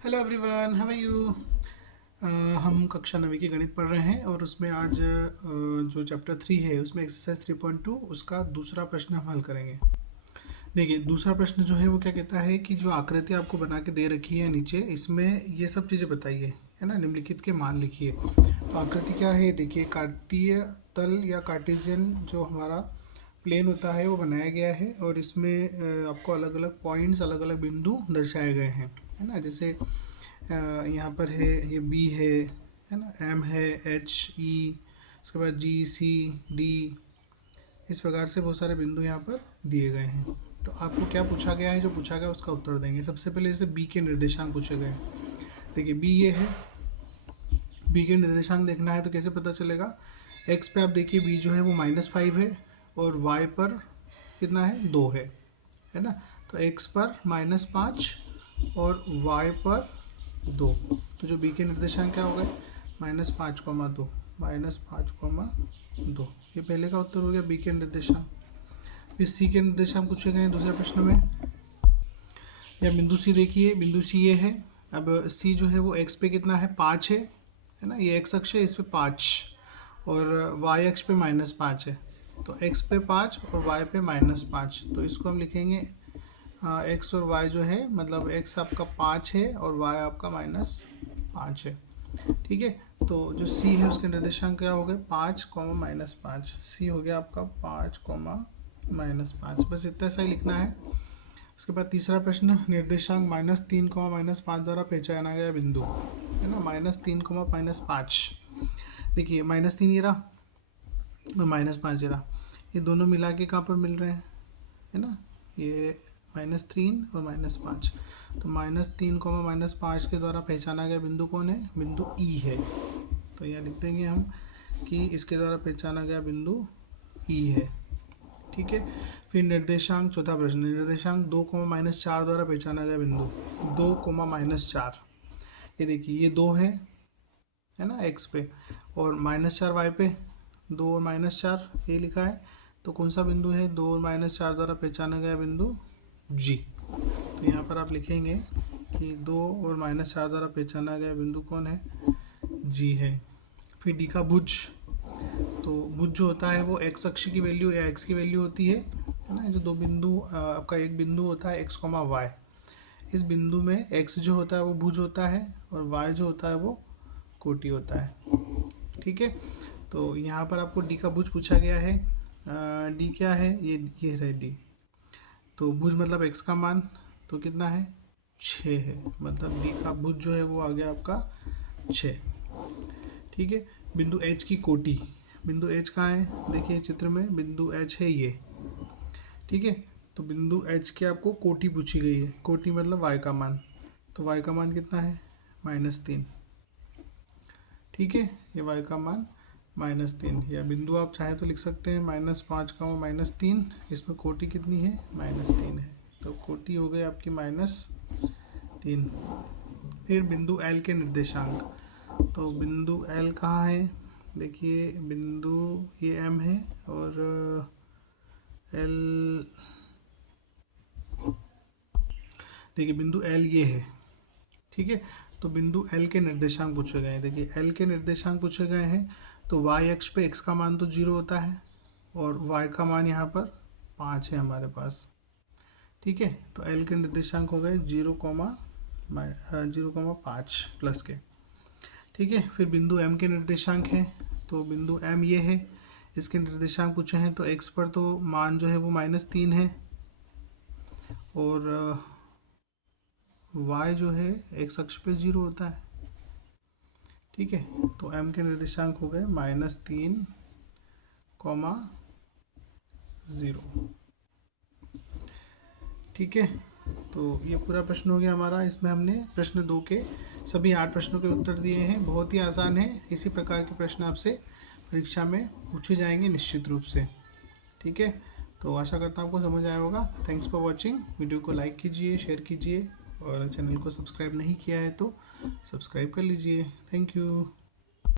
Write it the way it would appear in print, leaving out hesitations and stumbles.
Hello everyone, how are you. हम कक्षा 9वीं की गणित पढ़ रहे हैं और उसमें आज जो चैप्टर 3 है उसमें एक्सरसाइज 3.2 उसका दूसरा प्रश्न हम हल करेंगे। देखिए, दूसरा प्रश्न जो है वो क्या कहता है कि जो आकृति आपको बना के दे रखी है नीचे, इसमें ये सब चीज़ें बताइए, है ना। निम्नलिखित के मान लिखिए। तो आकृति क्या है, देखिए, कार्तीय तल या कार्टेशियन जो हमारा प्लेन होता है वो बनाया गया है और इसमें आपको अलग अलग पॉइंट्स, अलग अलग बिंदु दर्शाए गए हैं, है ना। जैसे यहाँ पर है, ये बी है ना, एम है, एच, ई, उसके बाद जी, सी, डी, इस प्रकार से बहुत सारे बिंदु यहाँ पर दिए गए हैं। तो आपको क्या पूछा गया है, जो पूछा गया उसका उत्तर देंगे। सबसे पहले जैसे बी के निर्देशांक पूछे गए हैं। देखिए, बी ये है, बी के निर्देशांक देखना है तो कैसे पता चलेगा। एक्स पे आप देखिए बी जो है वो -5 है और वाई पर कितना है, 2 है ना। तो एक्स पर -5 और वाई पर 2। तो जो बी के निर्देशांक क्या हो गए, -5,2, -5,2। ये पहले का उत्तर हो गया बी के निर्देशांक। फिर सी के निर्देशांक पूछे गए हैं दूसरे प्रश्न में। या बिंदु सी देखिए, बिंदु सी ये है। अब सी जो है वो एक्स पे कितना है, 5 है ना। ये एक्स अक्ष है, इस पे 5 और वाई अक्ष पे -5 है। तो एक्स पे 5 और वाई पे -5, तो इसको हम लिखेंगे एक्स और वाई जो है, मतलब एक्स आपका 5 है और वाई आपका -5 है। ठीक है। तो जो सी है उसके निर्देशांक क्या हो गए, 5, -5। सी हो गया आपका 5, -5। बस इतना सा ही लिखना है। उसके बाद तीसरा प्रश्न, निर्देशांक -3, -5 द्वारा पहचाना गया बिंदु, है ना। -3, -5। देखिए, -3 ये रहा और -5 ये रहा, ये दोनों मिला के कहाँ पर मिल रहे हैं, है ना। ये -3 और -5, तो -3, -5 के द्वारा पहचाना गया बिंदु कौन है, बिंदु ई है। तो यहाँ लिख देंगे हम कि इसके द्वारा पहचाना गया बिंदु ई है। ठीक है। फिर निर्देशांक, चौथा प्रश्न, निर्देशांक 2, -4 द्वारा पहचाना गया बिंदु, 2, -4। ये देखिए, ये 2 है ना एक्स पे, और -4 वाई पे, 2 और -4 ये लिखा है। तो कौन सा बिंदु है, 2 और -4 द्वारा पहचाना गया बिंदु जी। तो यहाँ पर आप लिखेंगे कि 2 और -4 द्वारा पहचाना गया बिंदु कौन है, जी है। फिर डी का भुज। तो भुज जो होता है वो एक्स अक्ष की वैल्यू या एक्स की वैल्यू होती है ना। जो दो बिंदु, आपका एक बिंदु होता है एक्स, वाई। इस बिंदु में एक्स जो होता है वो भुज होता है और वाई जो होता है वो कोटि होता है। ठीक है। तो यहाँ पर आपको डी का भुज पूछा गया है। डी क्या है, ये है डी। तो भुज मतलब एक्स का मान, तो कितना है, 6 है। मतलब डी का भुज जो है वो आ गया आपका 6। ठीक है। बिंदु एच की कोटि, बिंदु एच कहाँ है, देखिए चित्र में बिंदु एच है ये। ठीक है। तो बिंदु एच की आपको कोटि पूछी गई है। कोटि मतलब वाई का मान, तो वाई का मान कितना है, -3। ठीक है। ये वाई का मान -3, या बिंदु आप चाहे तो लिख सकते हैं -5, -3। इसमें कोटि कितनी है, -3 है। तो कोटि हो गई आपकी -3। फिर बिंदु एल के निर्देशांक। तो बिंदु एल कहाँ है, देखिए बिंदु ये एम है और एल, देखिए बिंदु एल ये है। ठीक है। तो बिंदु एल के निर्देशांक पूछे गए हैं। देखिए, एल के निर्देशांक पूछे गए हैं तो वाई अक्ष पे एक्स का मान तो 0 होता है और वाई का मान यहाँ पर 5 है हमारे पास। ठीक है। तो एल के निर्देशांक हो गए 0,5 प्लस के। ठीक है। फिर बिंदु एम के निर्देशांक हैं। तो बिंदु एम ये है, इसके निर्देशांक पूछे हैं। तो एक्स पर तो मान जो है वो -3 है और y जो है एक्स अक्ष पे 0 होता है। ठीक है। तो m के निर्देशांक हो गए -3, 0। ठीक है। तो ये पूरा प्रश्न हो गया हमारा। इसमें हमने प्रश्न 2 के सभी 8 प्रश्नों के उत्तर दिए हैं। बहुत ही आसान है। इसी प्रकार के प्रश्न आपसे परीक्षा में पूछे जाएंगे निश्चित रूप से। ठीक है। तो आशा करता हूँ आपको समझ आया होगा। Thanks for watching. वीडियो को लाइक कीजिए, शेयर कीजिए और चैनल को सब्सक्राइब नहीं किया है तो सब्सक्राइब कर लीजिए। Thank you.